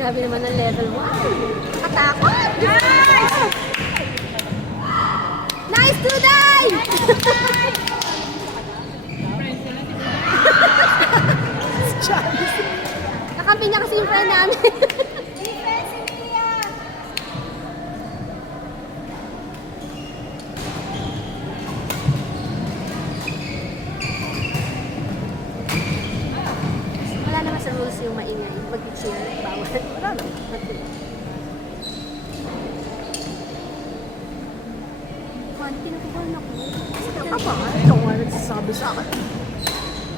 Grabe naman ang level 1. Katakot! Nice! Nice to die! Nakampi niya kasi yung friend namin. Wala naman sa rules yung maingay. Mag-cheer. Bawal. Wala naman. Pinakukuhan ako. Sige ka pa. Ikaw nga nagsasabi sa akin.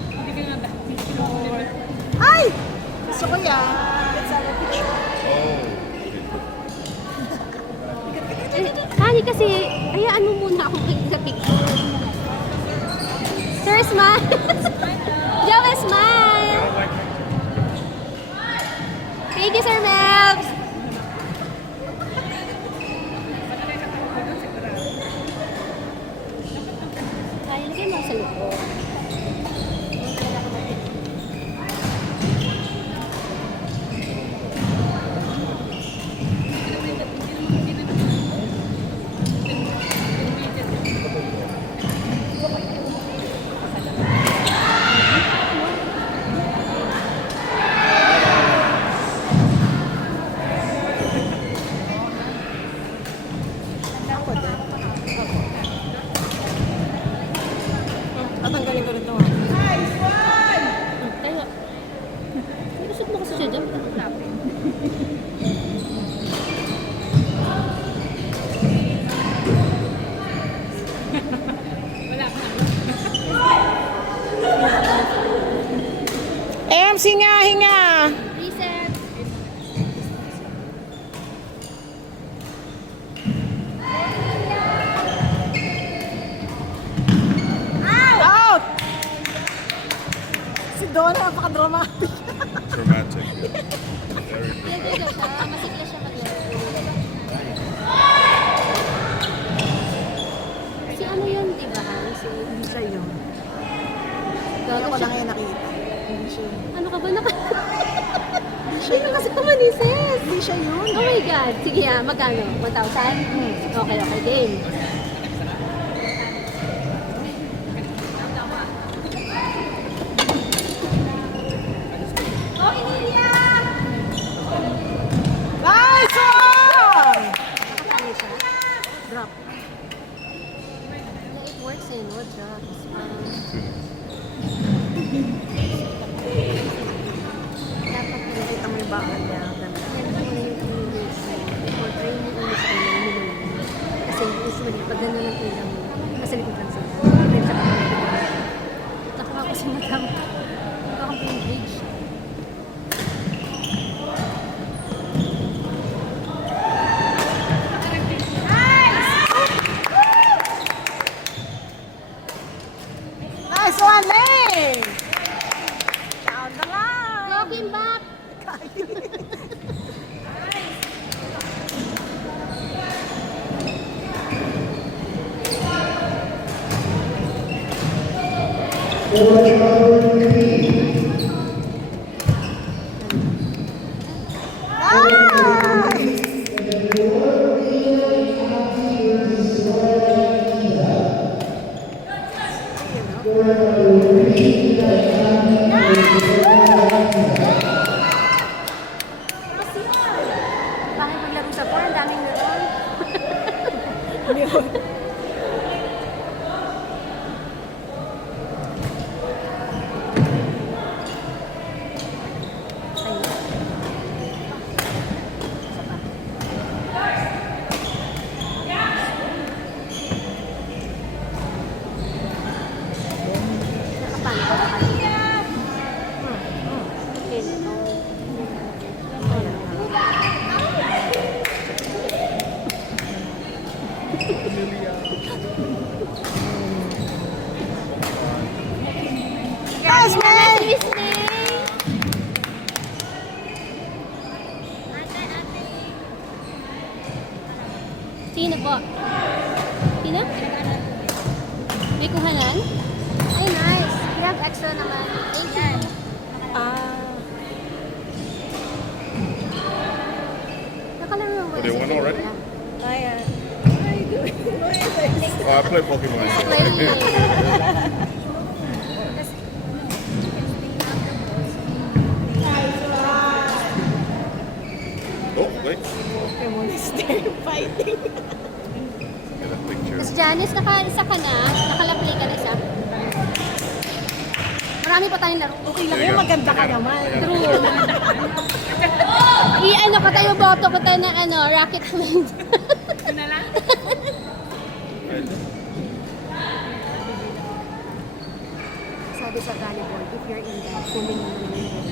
Hindi ka nga dahil. Ay! Gusto ko yan. Let's have a picture. Kani kasi, hayaan mo muna akong sa picture. Sir, smile! Joey, smile! Thank you, Sir Melbs! Kaya lagay mo sa loob. Tatanggalin ko rin ito. Nice one! Kaya, gusto mo kasi siya dyan. Wala ka. MC nga, hinga! Reset! Out! Si Donna, napaka-dramatic. Dramatic. Very Pwede ka siya, masigla siya maglaro. Si ano yun, di ba? Si... Hindi siya yun. Gaga Ako siya. lang yung nakita. Hindi siya yun. Ano ka ba? Sino kasi naman ni Sis? Hindi siya yun. Oh my God. Sige magkano? 1,000? Okay, game. Nice one! Ano siya? Drop. Yeah, it works in what drops. Dapat Nakita mo yung bakal niya. Ganda. yan mo na yung communication. Portray mo yung minimum. Kasi usually, pag gano'n ang ulam mo, nasa likod lang sila. Then sa kapatid. Nakuha ko si Madam. Nakuha ko yung bridge. Nice one, Lane! Down the line! Walking back! Bakit maglaro sa floor? Ang daming naroon. Meron. Oh, I play Pokemon. Oh, wait. Pokemon is there fighting. Get a picture. Miss Janice, naka-isa ka na? Nakalaplay ka na isa? Marami pa tayong laro. Okay lang There you yun, go. maganda ka naman. True. I-ano ka tayo, boto ka tayo ng rocket flame. Yun na lang. Sabi sa volleyball, if you're in that, kunin mo na lang yung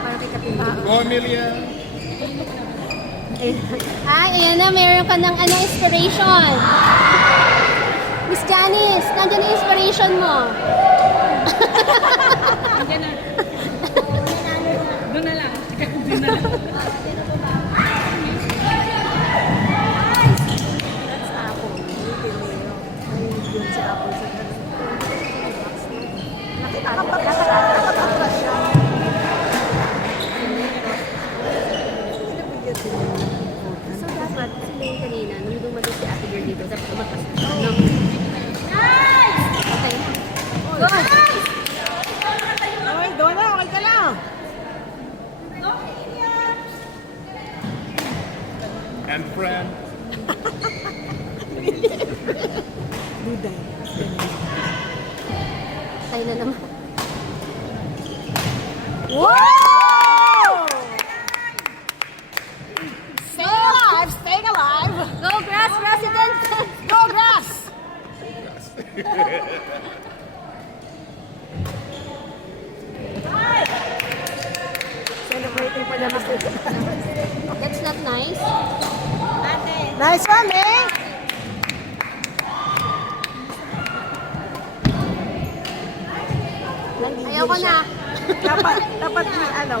para kay Kapimba. Go, Amelia. Ay, ayan na, meron ka ng inspiration. Miss Janice, nandiyan na inspiration mo. Nandiyan na. Doon na lang. Doon na lang. That's apple. Yun si apple sa nakapag-atras siya. So dapat, si Lane kanina, nung dumating si Ate Girl dito, dapat umatas na siya. No? Okay. Go! Okay, doon na. Okay ka lang. And friend. Duday. Tayo na naman. Whoa! Staying alive, staying alive. Go, Grass Resident! Go, grass! Celebrating pa naman sila. That's not nice. Nice one, eh? Ayoko na. Dapat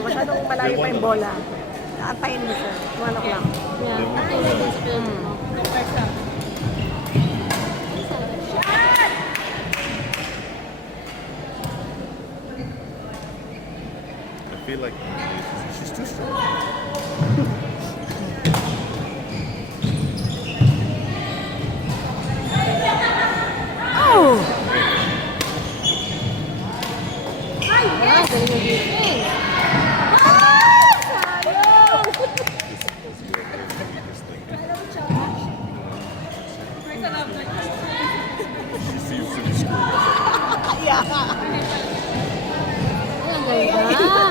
masyadong malayo pa yung bola. Aantayin mo siya. 1 o'clock. Yeah. Tayo na din sa pinag- Go first up. I feel like she's too strong. Oh! Ah, galing yung defense. First up. She seems to be screwed. Yeah. Ay, ang ganda.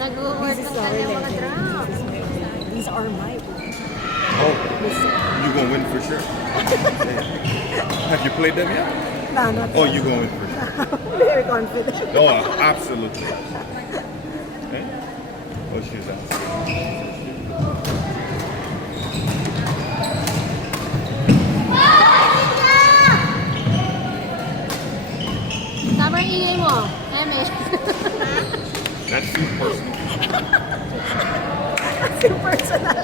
Nag-work This is ng so kanyang mga related. drop. These are my Oh, you gonna win for sure. Have you played them yet? No, not Oh, you gonna win for sure. very confident. Oh, absolutely. Okay. Oh, she's out. Tama ang ingay mo. Eme. That's too personal. Kasi personal.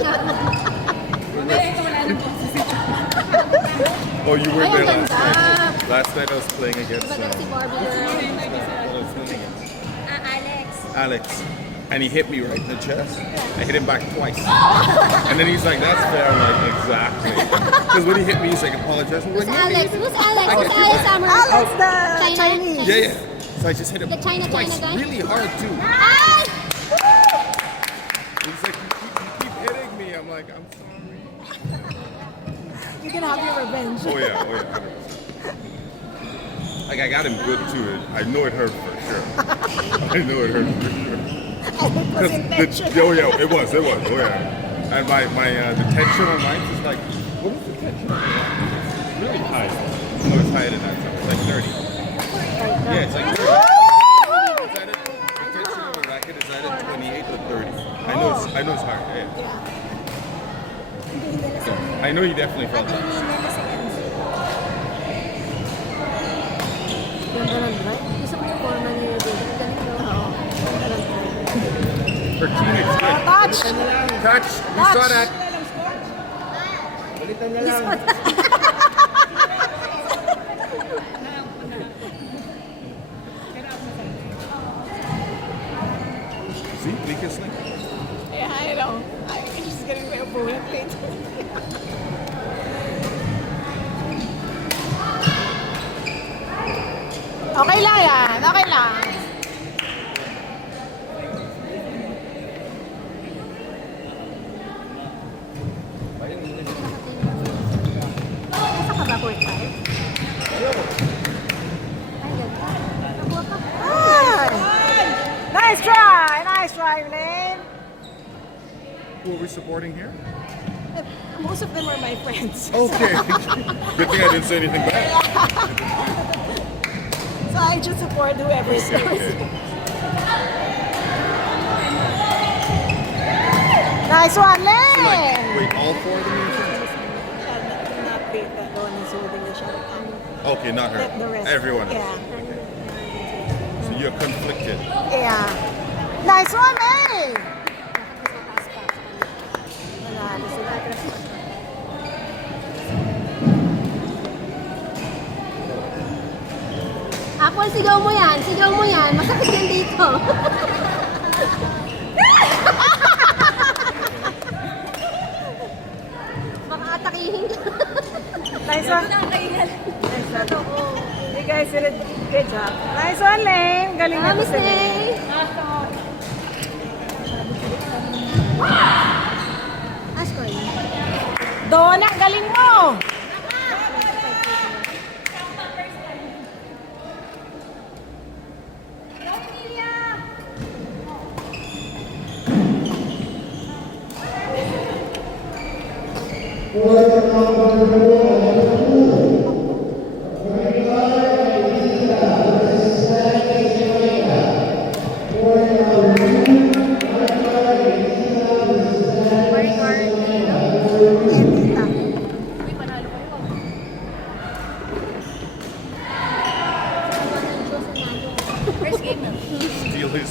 Oh, you were Ay, there ang last ganda. night. Last night I was playing against Diba si Barbie girl? I was playing against Alex. Alex, and he hit me right in the chest. I hit him back twice, and then he's like, "That's fair." I'm like, "Exactly." Because when he hit me, he's like, "Apologize." I'm Who's like, Alex? Who's Alex? I Who's get you Alex back. Summer? Alex, the China? Chinese. Yeah, yeah. So I just hit him The China twice, guy? really hard too. Ay! He's like, you keep hitting me." I'm like, "I'm sorry." You can have your revenge. Oh yeah, 100%. Like I got him good too. I know it hurt for sure. I know it hurt for sure. And it was intentional. Oh yeah, it was. Oh yeah. And my the tension on mine is like, what is the tension? It's really high. No, it's higher than that. It's like 30. Yeah, it's like 30. It's either, tension on the racket is either 28 or 30. I know it's hard. Yeah. I know you definitely felt that. Ganda ng drive. Gusto ko yung forma niya dito. Ang galing no? Oo. Ganda ng drive. Her teammates good. Touch! Touch. You saw that. See, weak as link. Yeah, I know. I'm just getting my opponent paid. Okay lang yan. Okay lang. Nasa ka ba, court 5? Ay, ganda. Nakuha ka. Ay! Nice try! Nice try, Lynn. Who are we supporting here? Most of them are my friends. Okay. Good thing I didn't say anything back. So I just support whoever Okay, scores. okay. Nice one, So, Lynn! like, wait, all four of them are your friends? Not Faith, that one is holding the shot. Okay, not her. The rest. Everyone else. Yeah. So you're conflicted. Yeah. Nice one, Lynn! Nanalo sila. Apple, sigaw mo yan. Sigaw mo yan. Masakit yan dito. Baka atakihin ka. Nice one. Nice one. You guys did a good job. Nice one, Lynn. Galing na to Promise si Lynn. Ask ko yun. Donna, galing mo! First game na. Steal his.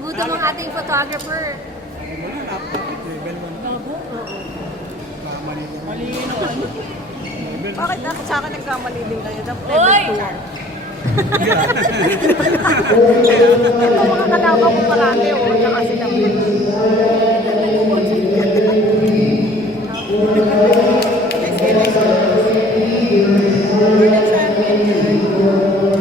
Gutom ang ating photographer. Bakit ako sa akin nagkamali din kayo? Dapat Oy! level 2 yan. Ito mga kalaban ko parati. Wala kasi kami. We're the champion.